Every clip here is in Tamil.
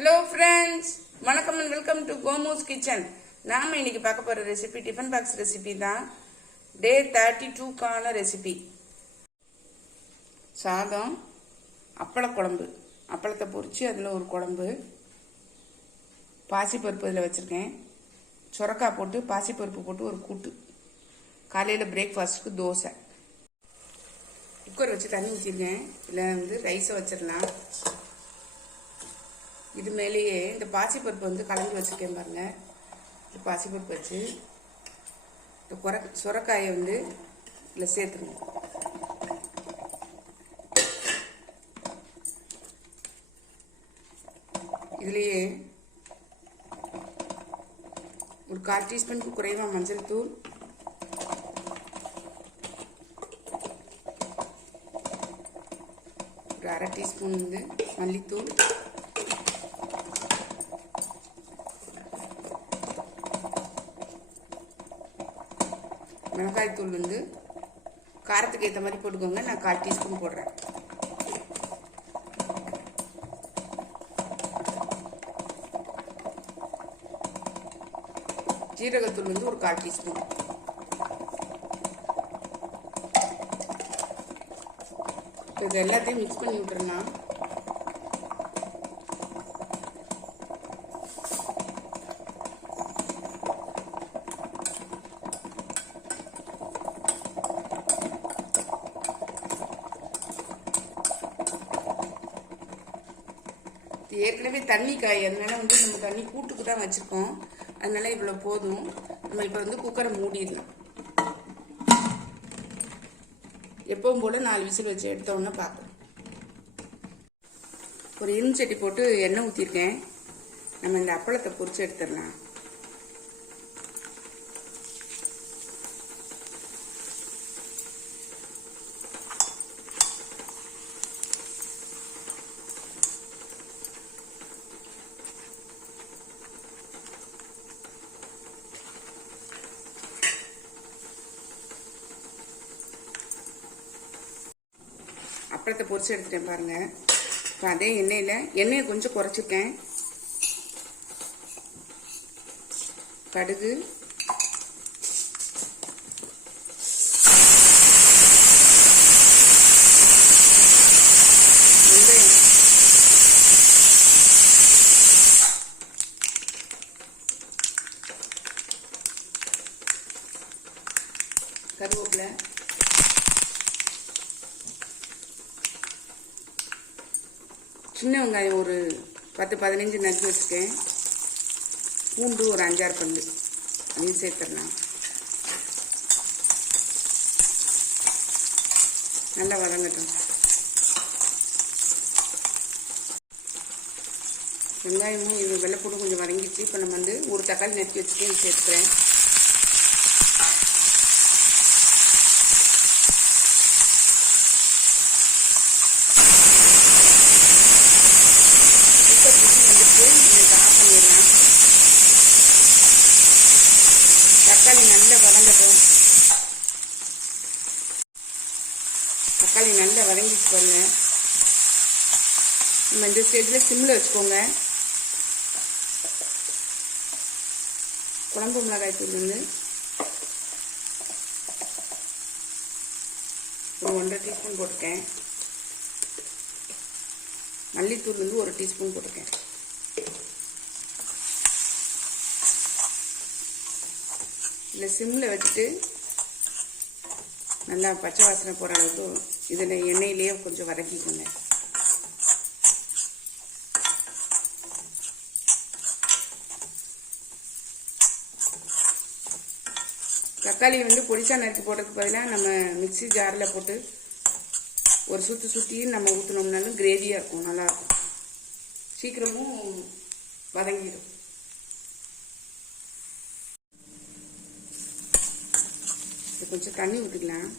ஹலோ ஃப்ரெண்ட்ஸ், வணக்கம் அண்ட் வெல்கம் டு கோமூஸ் கிச்சன். நாம இன்னைக்கு பார்க்க போற ரெசிபி டிஃபன் பாக்ஸ் ரெசிபி தான். டே 32க்கான ரெசிபி. சாதம், அப்பள குழம்பு, அப்பளத்தை பொரிச்சு அதில் ஒரு குழம்பு, பாசிப்பருப்பு இதில் வச்சுருக்கேன், சுரக்காய் போட்டு பாசிப்பருப்பு போட்டு ஒரு கூட்டு. காலையில் பிரேக்ஃபாஸ்ட்டுக்கு தோசை. குக்கர் வச்சு தண்ணி ஊற்றிருக்கேன். இதில் ரைஸை வச்சிடலாம். இது மேலேயே இந்த பாசிப்பருப்பு கலந்து வச்சுருக்கேன் பாருங்க. இந்த பாசிப்பருப்பு வச்சு இந்த சுரக்காயை இதில் சேர்த்துருங்க. இதுலேயே ஒரு 1/4 டீஸ்பூனுக்கு குறைவாக மஞ்சள் தூள், ஒரு 1/2 டீஸ்பூன் மல்லித்தூள், மிளகாய் தூள் காரத்துக்கு ஏற்ற மாதிரி போட்டுக்கோங்க. நான் 1/4 டீஸ்பூன் போடுறேன். ஜீரகத்தூள் ஒரு 1/4 டீஸ்பூன். இது எல்லாத்தையும் மிக்ஸ் பண்ணி விட்டுறலாம். ஏற்கனவே தண்ணி காய், அதனால நம்ம தண்ணி கூட்டுக்கு தான் வச்சுருக்கோம். அதனால இவ்வளோ போதும். நம்ம இப்போ குக்கரை மூடிடலாம். எப்பவும் போல் 4 விசில் வச்சு எடுத்தோன்னா பார்க்கலாம். ஒரு இரும்பு சட்டி போட்டு எண்ணெய் ஊற்றிருக்கேன். நம்ம இந்த அப்பளத்தை பொரிச்சு எடுத்துடலாம். அப்பளத்தை பொரிச்சு எடுத்துட்டேன் பாருங்க. இப்போ அதே எண்ணெயை கொஞ்சம் குறைச்சிருக்கேன். கடுகு, வெந்தயம், கருவேப்பிலை, சின்ன வெங்காயம் ஒரு 10-15 நறுக்கி வச்சுருக்கேன். பூண்டு ஒரு 5-6 பல்லு, அதையும் சேர்த்துடலாம். நல்லா வதங்கட்டும். வெங்காயமும் வெள்ளைப்பூடும் கொஞ்சம் வதங்கிச்சு. இப்போ நம்ம ஒரு தக்காளி நறுக்கி வச்சுட்டு சேர்த்துக்கிறேன். தக்காளி நல்லா வதங்கட்டும். தக்காளி நல்லா வதங்கிச்சு பாருங்க. நம்ம இந்த ஸ்டேஜில் சிம்மில் வச்சுக்கோங்க. குழம்பு மிளகாய் தூள் ஒரு 1.5 டீஸ்பூன் போட்டிருக்கேன். மல்லித்தூள் 1 டீஸ்பூன் போட்டிருக்கேன். இதில் சிம்மில் வச்சுட்டு நல்லா பச்சை வாசனை போகிற அளவுக்கு இதில் எண்ணெயிலேயே கொஞ்சம் வதக்கிக்கோங்க. தக்காளி பொடிசா நறுக்கி போடுறதுக்கு பதிலாக நம்ம மிக்ஸி ஜாரில் போட்டு ஒரு சுற்றி நம்ம ஊற்றினோம்னாலும் கிரேவியாக இருக்கும், நல்லாயிருக்கும். சீக்கிரமும் வதங்கிடும். கொஞ்சம் தண்ணி ஊற்றிக்கலாம்.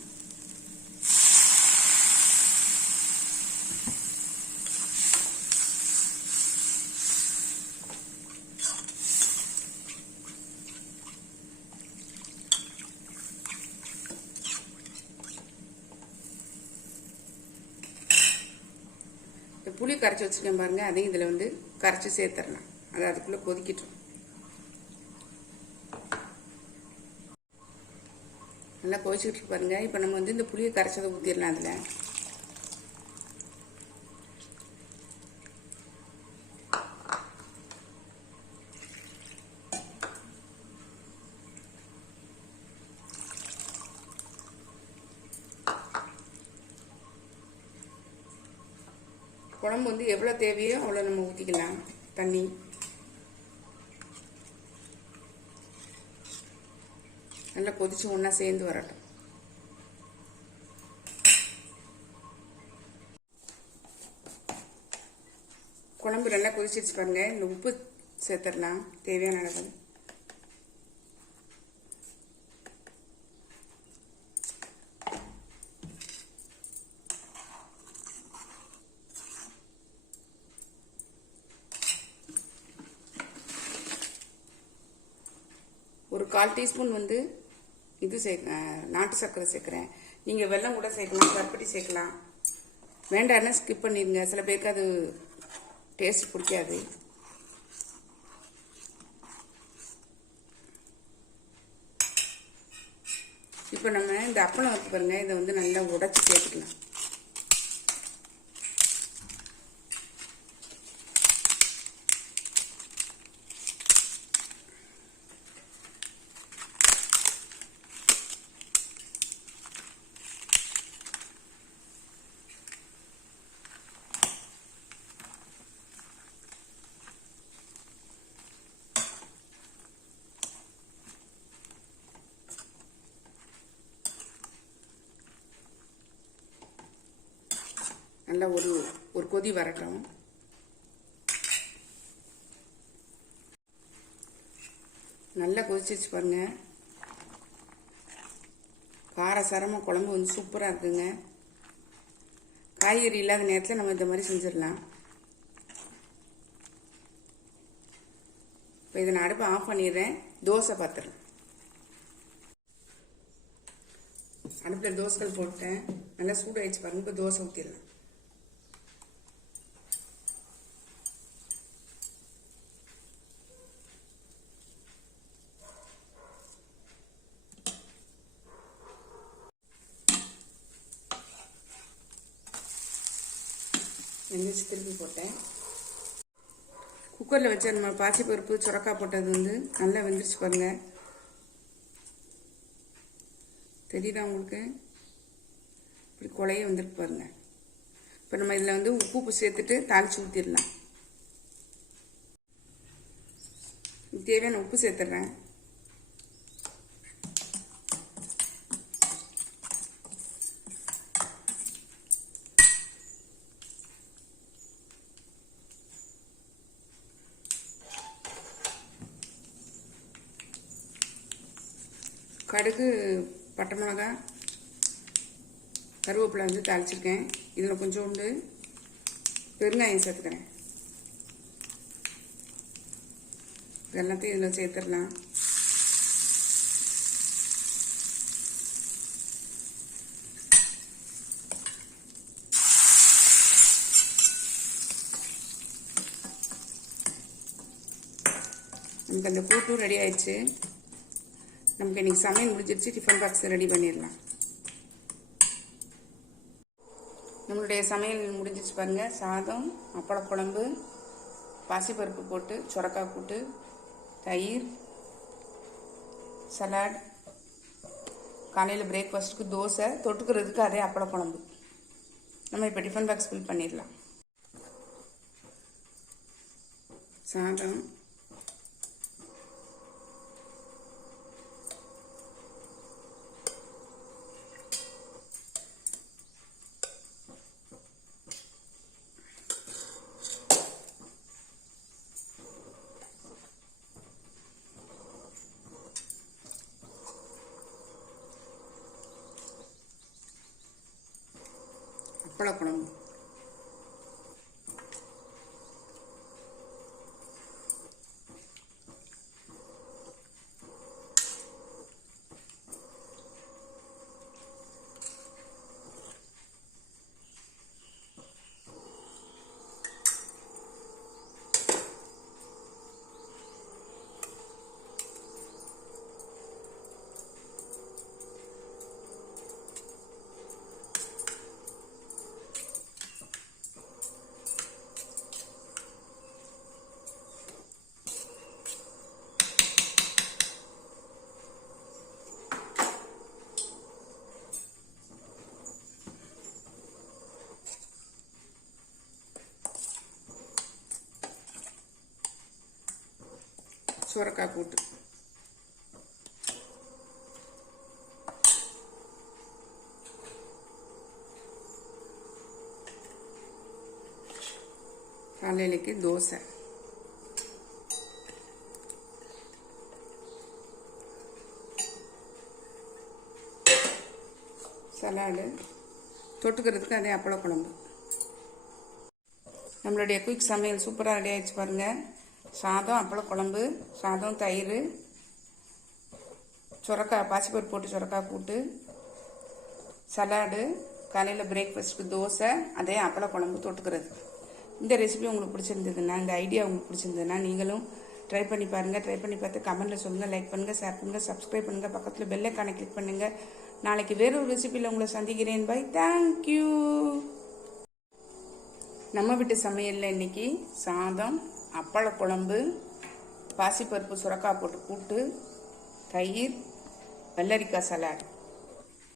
புளி கரைச்சி வச்சுருக்கேன் பாருங்கள், அதையும் இதில் வந்து கரைச்சி சேர்த்துடலாம். அது அதுக்குள்ளே கொதிக்கிட்டோம். நல்லா கொதிச்சுக்கிட்டு பாருங்க. இப்போ நம்ம வந்து இந்த புளியை கரைச்சதை ஊற்றிடலாம். அதில் குழம்பு வந்து எவ்வளோ தேவையோ அவ்வளோ நம்ம ஊற்றிக்கலாம் தண்ணி. நல்லா கொதிச்சு ஒன்றா சேர்ந்து வரட்டும். குழம்பு நல்லா கொதிச்சிருச்சு பாருங்க. இந்த உப்பு சேர்த்துடலாம் தேவையான அளவு. ஒரு 1/4 டீஸ்பூன் வந்து இது நாட்டு சர்க்கரை சேர்க்குறேன். நீங்கள் வெல்லம் கூட சேர்க்கலாம், கருப்பட்டி சேர்க்கலாம். வேண்டாம்னா ஸ்கிப் பண்ணிடுங்க. சில பேருக்கு அது டேஸ்ட் பிடிக்காது. இப்போ நம்ம இந்த அப்பளம் வச்சு பாருங்க, இதை வந்து நல்லா உடைச்சி சேர்த்துக்கலாம். நல்லா ஒரு கொதி வரட்டும். நல்லா கொதிச்சிச்சு பாருங்க. காரசாரமாக குழம்பு வந்து சூப்பராக இருக்குங்க. காய்கறி இல்லாத நேரத்தில் நம்ம இந்த மாதிரி செஞ்சிடலாம். இப்போ இதை நான் அடுப்பை ஆஃப் பண்ணிடுறேன். தோசை பாத்திரம் அடுப்பில் தோசைகள் போட்டேன். நல்லா சூடாயிடுச்சு பாருங்க. இப்போ தோசை ஊற்றிடலாம். எந்திரிச்சு திருப்பி போட்டேன். குக்கரில் வச்ச நம்ம பாசிப்பருப்பு சுரக்காய் போட்டது வந்து நல்லா வெந்துருச்சு பாருங்க. தெரியுதா உங்களுக்கு? இப்படி கொலையே வந்துருக்கு பாருங்க. இப்போ நம்ம இதில் வந்து உப்பு சேர்த்துட்டு தாளிச்சு ஊற்றிடலாம். தேவையான உப்பு சேர்த்துட்றேன். கடுகு, பட்டை மிளகாய், கருவேப்பிலை வந்து தாளிச்சிருக்கேன். இதில் கொஞ்சோண்டு பெருங்காயம் சேர்த்துக்கிறேன். எல்லாத்தையும் இதில் சேர்த்துடலாம். நமக்கு அந்த கூட்டும் ரெடி ஆயிடுச்சு. நமக்கு இன்னைக்கு சமையல் முடிஞ்சிருச்சு. டிஃபன் பாக்ஸ் ரெடி பண்ணிடலாம். நம்மளுடைய சமையல் முடிஞ்சிச்சு பாருங்க. சாதம், அப்பள குழம்பு, பாசிப்பருப்பு போட்டு சுரக்காய் கூட்டு, தயிர், சலாட், காலையில் பிரேக்ஃபாஸ்ட்டுக்கு தோசை, தொட்டுக்கிறதுக்கு அதே அப்பள குழம்பு. நம்ம இப்போ டிஃபன் பாக்ஸ் ஃபில் பண்ணிடலாம். சாதம், அப்பள குழம்பு. சுரக்காய் கூட்டு. காலையிலைக்கு தோசை. சலாடு. தொட்டுக்கிறதுக்கு அதே அப்பள குழம்பு. நம்மளுடைய குயிக் சமையல் சூப்பராக ரெடி ஆகிடுச்சு பாருங்கள். சாதம், அப்பள குழம்பு, சாதம், தயிர், சுரக்காய், பாசிப்பருப்பு போட்டு சுரக்காய் கூட்டு, சலாடு, காலையில் பிரேக்ஃபாஸ்ட்டுக்கு தோசை, அதே அப்பள குழம்பு தொட்டுக்கிறது. இந்த ரெசிபி உங்களுக்கு பிடிச்சிருந்ததுன்னா, இந்த ஐடியா உங்களுக்கு பிடிச்சிருந்ததுன்னா நீங்களும் ட்ரை பண்ணி பாருங்கள். ட்ரை பண்ணி பார்த்து கமெண்ட்டில் சொல்லுங்கள். லைக் பண்ணுங்கள், ஷேர் பண்ணுங்கள், சப்ஸ்கிரைப் பண்ணுங்கள். பக்கத்தில் பெல் ஐகானை கிளிக் பண்ணுங்கள். நாளைக்கு வேறொரு ரெசிபியில் உங்களை சந்திக்கிறேன். பை. தேங்க்யூ. நம்ம வீட்டு சமையலில் இன்னைக்கு சாதம், அப்பள குழம்பு, பாசிப்பருப்பு சுரக்காய் போட்டு கூட்டு, தயிர், வெள்ளரிக்காய் சலாட்.